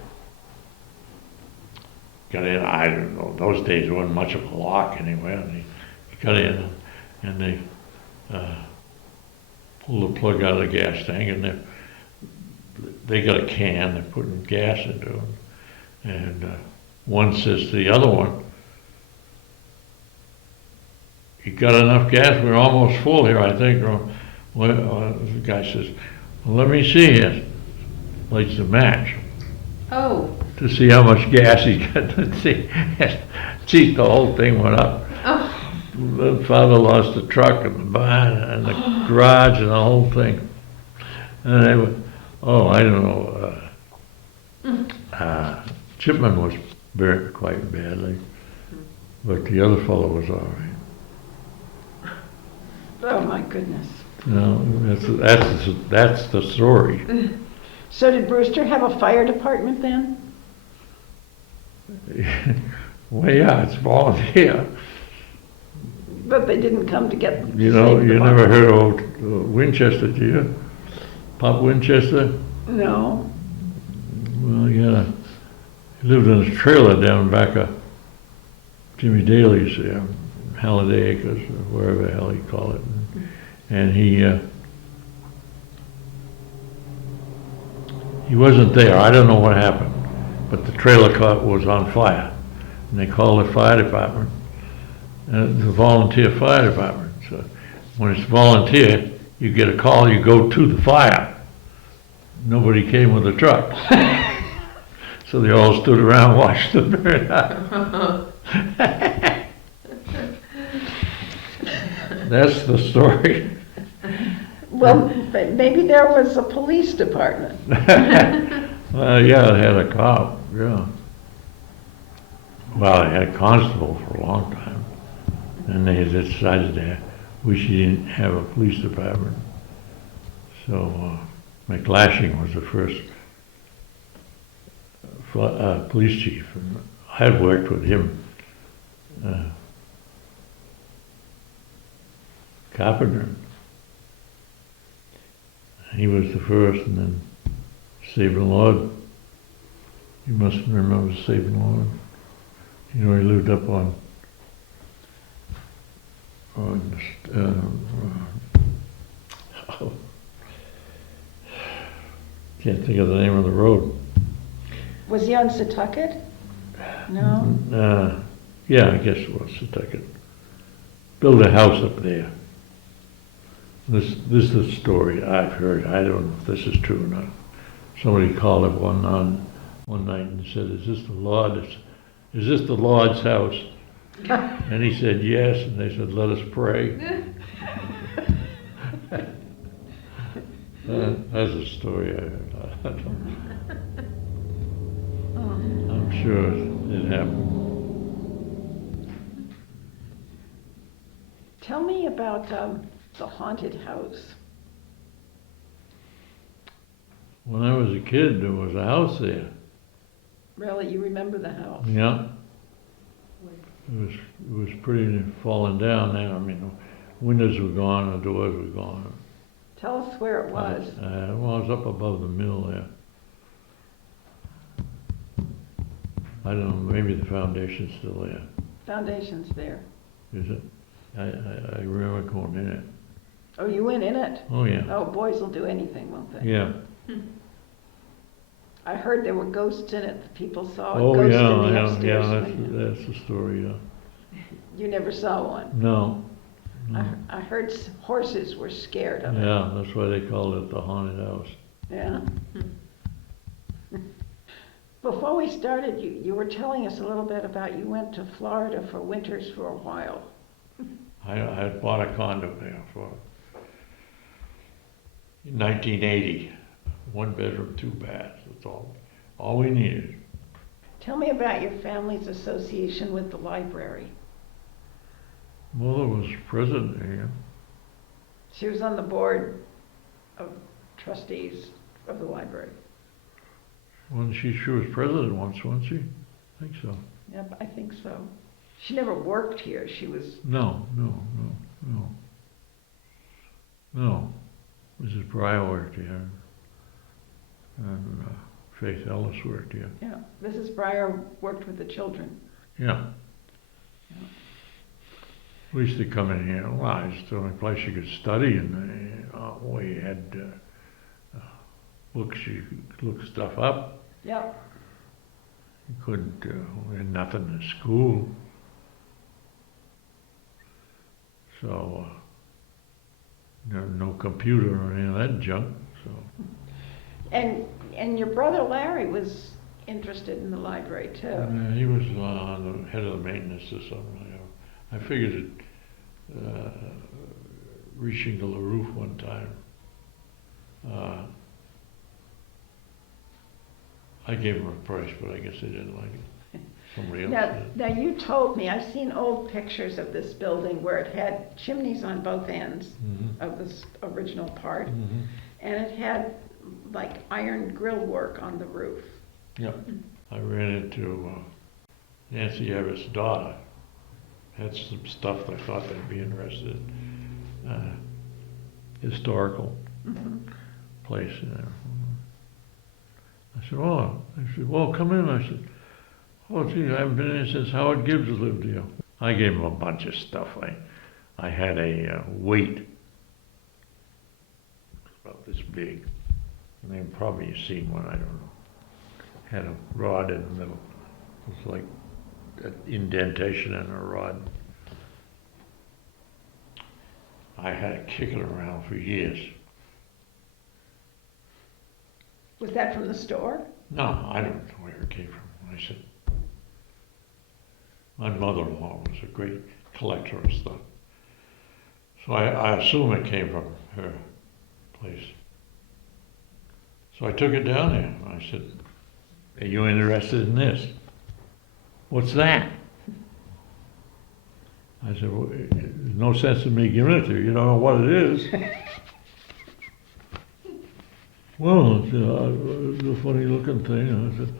Got in, I don't know, those days there wasn't much of a lock anywhere. And they got in and they pulled the plug out of the gas tank, and they got a can, they're putting gas into it. And one says to the other one, "You got enough gas? We're almost full here, I think." The guy says, "Well, let me see here." Lights the match Oh. to see how much gas he got. See, the whole thing went up. Oh. The father lost the truck and the barn and the garage and the whole thing. And they were, I don't know. Chipman was burned quite badly, but the other fellow was all right. Oh, my goodness. No, that's the story. So did Brewster have a fire department then? Well, yeah, it's volunteer. But they didn't come to get You know, save the you barn. never heard of Winchester, do you? Pop Winchester? No. Well, yeah. He lived in a trailer down back of Jimmy Daly's there, Halliday Acres, or wherever the hell you call it. And he wasn't there. I don't know what happened, but the trailer car was on fire. And they called the fire department. And it's a volunteer fire department. So when it's volunteer, you get a call, you go to the fire. Nobody came with a truck. So they all stood around, watched it burn out. That's the story. Well, maybe there was a police department. Well, yeah, they had a cop, yeah. Well, they had a constable for a long time. And they decided they wish you didn't have a police department. So McLashing was the first police chief. And I had worked with him. Carpenter. He was the first, and then Sabin Lord. You must remember Sabin Lord. You know, he lived up on can't think of the name of the road. Was he on Setauket? No. Yeah, I guess it was Setauket. Built a house up there. This is the story I've heard. I don't know if this is true or not. Somebody called up one night and said, "Is this the Lord's house?" And he said, "Yes." And they said, "Let us pray." That's a story I heard. I'm sure it happened. Tell me about the haunted house. When I was a kid, there was a house there. Really, you remember the house? Yeah. It was pretty falling down now. I mean, the windows were gone, the doors were gone. Tell us where it was. Well, it was up above the mill there. I don't know, maybe the foundation's still there. Foundation's there. Is it? I remember going in it. Oh, you went in it? Oh, yeah. Oh, boys will do anything, won't they? Yeah. I heard there were ghosts in it. People saw a Oh, ghost yeah, in the yeah, upstairs yeah, window. that's the story, yeah. You never saw one? No. I heard horses were scared of it. Yeah, that's why they called it the haunted house. Yeah. Before we started, you were telling us a little bit about you went to Florida for winters for a while. I had bought a condo there in 1980. one bedroom, two baths, that's all we needed. Tell me about your family's association with the library. Mother was president here. She was on the board of trustees of the library. She was president once, wasn't she? I think so. Yeah, I think so. She never worked here. She was. No. Mrs. Breyer worked here. And Faith Ellis worked here. Yeah, Mrs. Breyer worked with the children. Yeah. We used to come in here. Well, it's the only place you could study, and we had books. You could look stuff up. Yep. You couldn't. We had nothing in school. So, no computer or any of that junk, so. And your brother Larry was interested in the library too. He was the head of the maintenance or something. I figured it, reaching to the roof one time. I gave him a price, but I guess they didn't like it. Somebody else did. Now you told me, I've seen old pictures of this building where it had chimneys on both ends of this original part, and it had like iron grill work on the roof. Yeah. I ran into Nancy Everett's daughter. Had some stuff I thought they'd be interested in. Historical place there. I said, well, come in. I said, oh, gee, I haven't been in since Howard Gibbs lived here. I gave him a bunch of stuff. I had a weight about this big. And then probably you've seen one, I don't know. Had a rod in the middle. It was like an indentation in a rod. I had to kick it around for years. Was that from the store? No, I don't know where it came from. I said, my mother-in-law was a great collector of stuff. So I assume it came from her place. So I took it down there and I said, are you interested in this? What's that? I said, well, there's no sense in me giving it to you. You don't know what it is. Well, it's a funny looking thing. I said,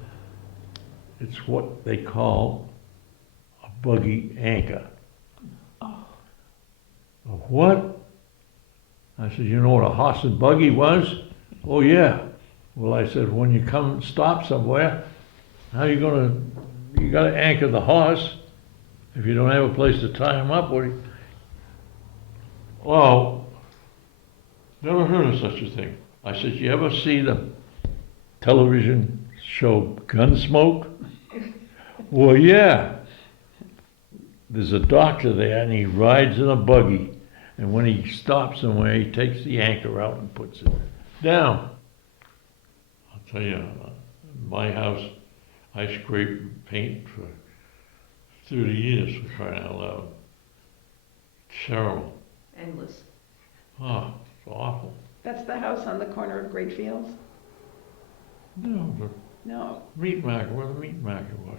it's what they call a buggy anchor. Oh. A what? I said, you know what a horse and buggy was? Oh yeah. Well, I said, when you come and stop somewhere, how you gotta anchor the horse. If you don't have a place to tie him up, well, never heard of such a thing. I said, you ever see the television show Gunsmoke? Well, yeah. There's a doctor there and he rides in a buggy. And when he stops somewhere, he takes the anchor out and puts it down. I'll tell you, my house, I scraped paint for 30 years for crying out loud. Terrible. Endless. Oh, it's awful. That's the house on the corner of Great Fields? No, the No. meat market, where the meat market was.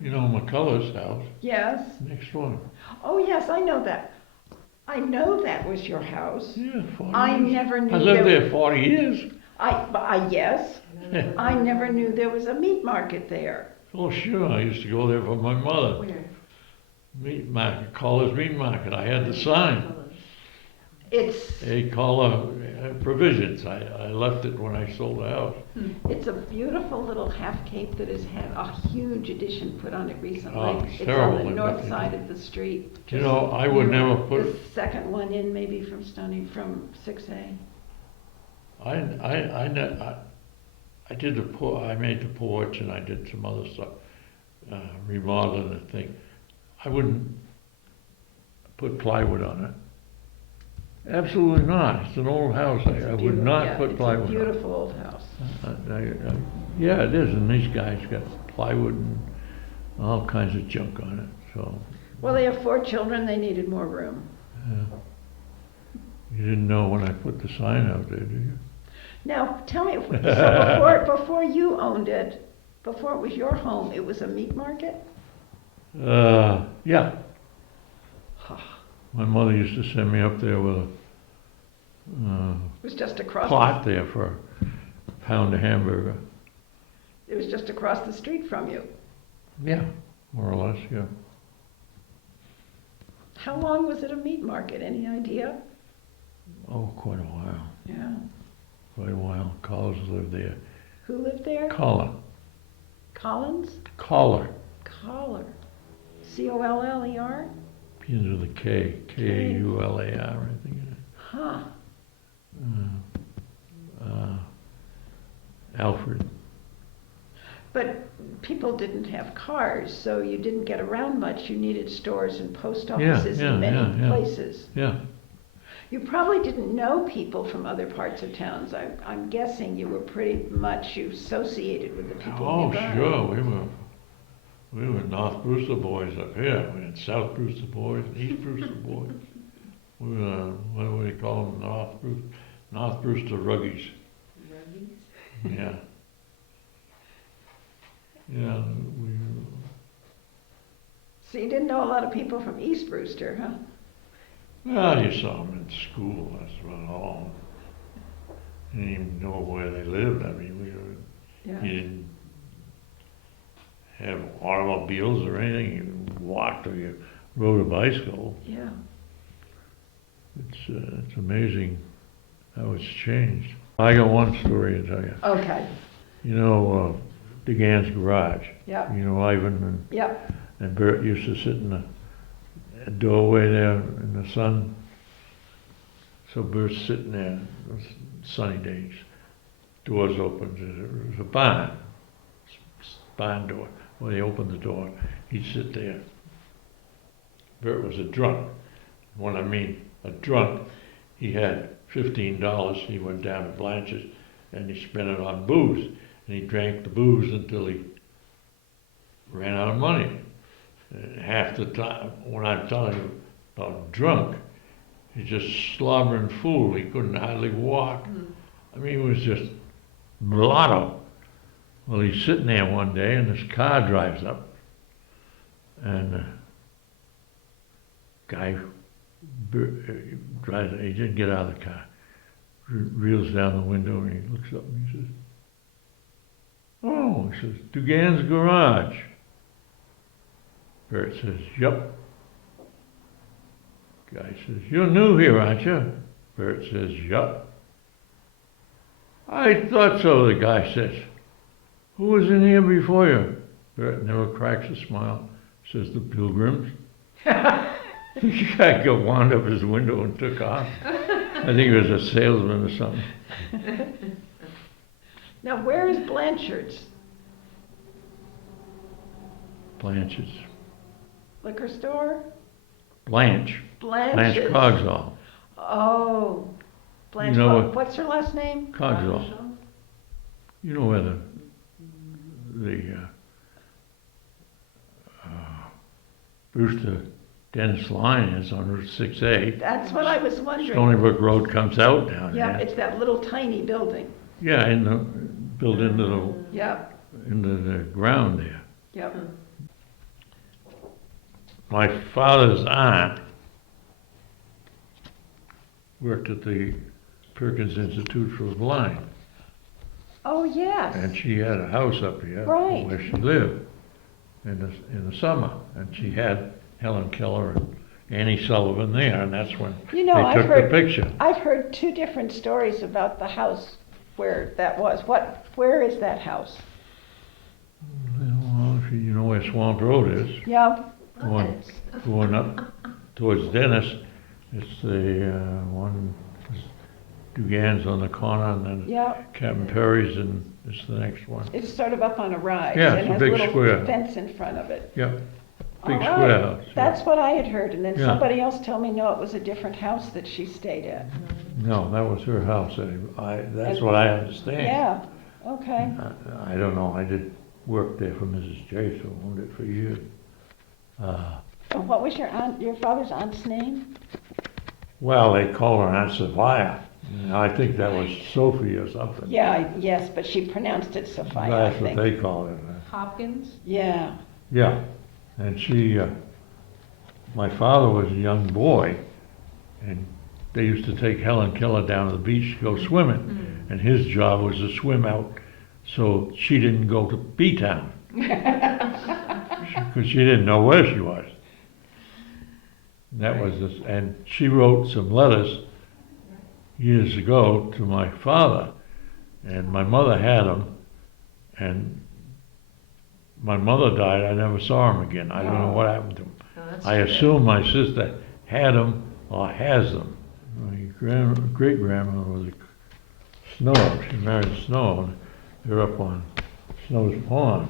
You know McCullough's house, Yes. next one. Oh, yes, I know that. I know that was your house. Yeah, 40 I years. never knew I lived there- there 40 years. Yes. I never knew there was a meat market there. Oh, sure, I used to go there for my mother. Where? Meat market, Culler's Meat Market. I had the sign. It's They call provisions. I left it when I sold the house. it's a beautiful little half cape that has had a huge addition put on it recently. Oh, it's It's terrible. on the north side of the street. You know, I would never put. The second one in, maybe from 6A. I did I made the porch and I did some other stuff, remodeling the thing. I wouldn't put plywood on it. Absolutely not. It's an old house. I would not put plywood on it. It's a beautiful old house. Yeah, it is. And these guys got plywood and all kinds of junk on it. So. Well, they have 4 children. They needed more room. Yeah. You didn't know when I put the sign out there, did you? Now, tell me, so before you owned it, before it was your home, it was a meat market? Yeah. My mother used to send me up there with a It was just across. plot there for a pound of hamburger. It was just across the street from you. Yeah, more or less, yeah. How long was it a meat market? Any idea? Oh, quite a while. Yeah. Quite a while. Collars lived there. Who lived there? Collar. Collins? Collar. Collar. C-O-L-L-E-R? Begins with a K. K-A-U-L-A-R, I think it is. Huh. Alfred. But people didn't have cars, so you didn't get around much. You needed stores and post Yeah, offices yeah, in many yeah. places. Yeah. You probably didn't know people from other parts of towns. I'm guessing you were pretty much associated with the people Oh, nearby. sure. We were North Brewster boys up here. We had South Brewster boys and East Brewster boys. We were, what do we call them? North Brewster ruggies. Ruggies? Yeah. Yeah, So you didn't know a lot of people from East Brewster, huh? well, you saw them in school, that's about all. You didn't even know where they lived. I mean, Yeah. you didn't have automobiles or anything. You walked or you rode a bicycle. Yeah. It's amazing how it's changed. I got one story to tell you. Okay. You know, DeGan's garage. Yep. You know, Ivan Yep. and Bert used to sit in the doorway there in the sun. So Bert's sitting there, it was sunny days. Doors opened, it was a barn door. When he opened the door, he'd sit there. Bert was a drunk. When I mean a drunk, he had $15. He went down to Blanche's and he spent it on booze. And he drank the booze until he ran out of money. And half the time, when I'm telling you about drunk, he's just slobbering fool. He couldn't hardly walk. I mean, he was just mulatto. Well, he's sitting there one day and this car drives up. And guy drives, he didn't get out of the car. Reels down the window and he looks up and he says, "Oh," he says, "DeGan's garage." Bert says, "Yup." Guy says, "You're new here, aren't you?" Bert says, "Yup." "I thought so," the guy says. "Who was in here before you?" Bert never cracks a smile. Says, "The Pilgrims." The guy got wound up his window and took off. I think he was a salesman or something. Now, where is Blanchard's Blanche's. liquor store? Blanche. Blanchard's. Blanche Cogsall. Oh, Blanche. You know what- What's her last name? Cogsall. You know where the Brewster Dennis line is on Route 6A. That's what I was wondering. Stony Brook Road comes out down Yeah, there. it's that little tiny building. Yeah, built into Yep. the ground there. Yep. My father's aunt worked at the Perkins Institute for the Blind, Oh, yes. and she had a house up here Right. where she lived in the summer, and she had Helen Keller and Annie Sullivan there, and that's when You know, they took the picture. I've heard two different stories about the house where that was. Where is that house? Well, if you know where Swamp Road is, Yep. going up towards Dennis, it's the one, DeGan's on the corner, and then Yep. Captain Perry's, and it's the next one. It's sort of up on a rise. Yeah, and it's a has big little square. fence in front of it. Yep, big All right. square house. yeah. That's what I had heard, and then Yeah. somebody else told me, no, it was a different house that she stayed at. No, that was her house. That's what I understand. Yeah, okay. I don't know. I did work there for Mrs. Chase, who owned it for years. What was your father's aunt's name? Well, they call her Aunt Sophia. I think that was Sophie or something. Yeah, yes, but she pronounced it Sophia, I That's what think. they call it. Hopkins? Yeah. Yeah, and my father was a young boy, and they used to take Helen Keller down to the beach to go swimming, and his job was to swim out so she didn't go to B-Town, because she didn't know where she was. That was this, and she wrote some letters years ago to my father, and my mother had them, and my mother died. I never saw him again. I don't know what happened to him. Oh, that's I too bad. assume my sister had them or has them. My great-grandmother was a Snow. She married Snow, and they're up on Snow's Pond.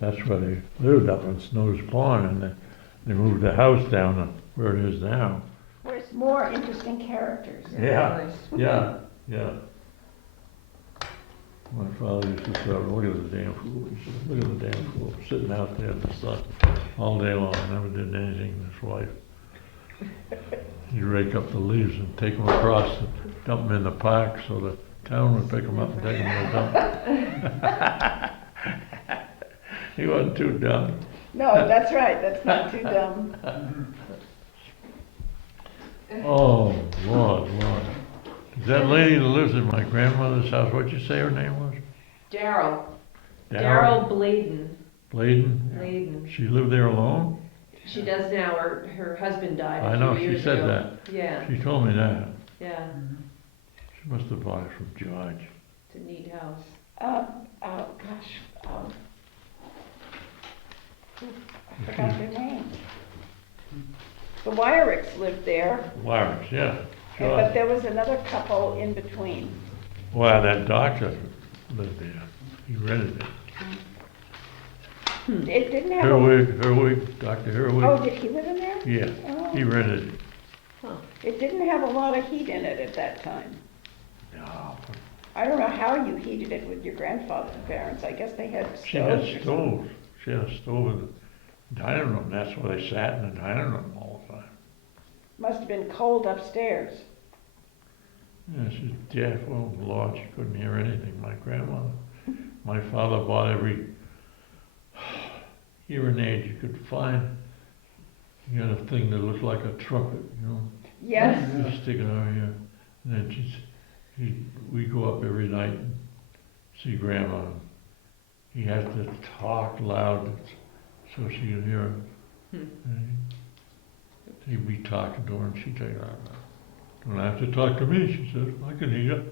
That's where they lived, up on Snow's Pond, and they moved the house down to where it is now. There's more interesting characters. Yeah, Nice. yeah. My father used to say, look at the damn fool. He said, look at the damn fool, sitting out there in the sun all day long, never did anything in his life. He'd rake up the leaves and take them across, and dump them in the park, so the town would pick them up and take them to the dump. He wasn't too dumb. No, that's right, that's not too dumb. Oh, Lord. Is that lady that lives in my grandmother's house, what'd you say her name was? Daryl. Darryl Daryl Bladen. Bladen? Bladen. She lived there alone? She does now. Her husband died I a know, few she years said ago. that. Yeah, She told me that. yeah. She must have bought it from George. It's a neat house. Oh, gosh, I forgot their name. The Wyricks lived there, Lawrence, yeah. but George. there was another couple in between. Well, that doctor lived there. He rented it. It didn't have a... Herwig, Dr. Oh, Herwig. did he live in there? Yeah, Oh. he rented it. It didn't have a lot of heat in it at that time. No, I don't know how you heated it with your grandfather's parents. I guess they had she had stoves or something. stoves. She had a stove in the dining room. That's where they sat in the dining room all the time. Must have been cold upstairs. Yeah, she's deaf. Oh, Lord, she couldn't hear anything. My grandmother. My father bought every hearing aid you could find. He had a thing that looked like a trumpet, you know. Yes. You stick it over here. And then we go up every night and see Grandma. He had to talk loud so she could hear him. And he'd be talking to her and she'd say, don't have to talk to me, she said. I can hear you.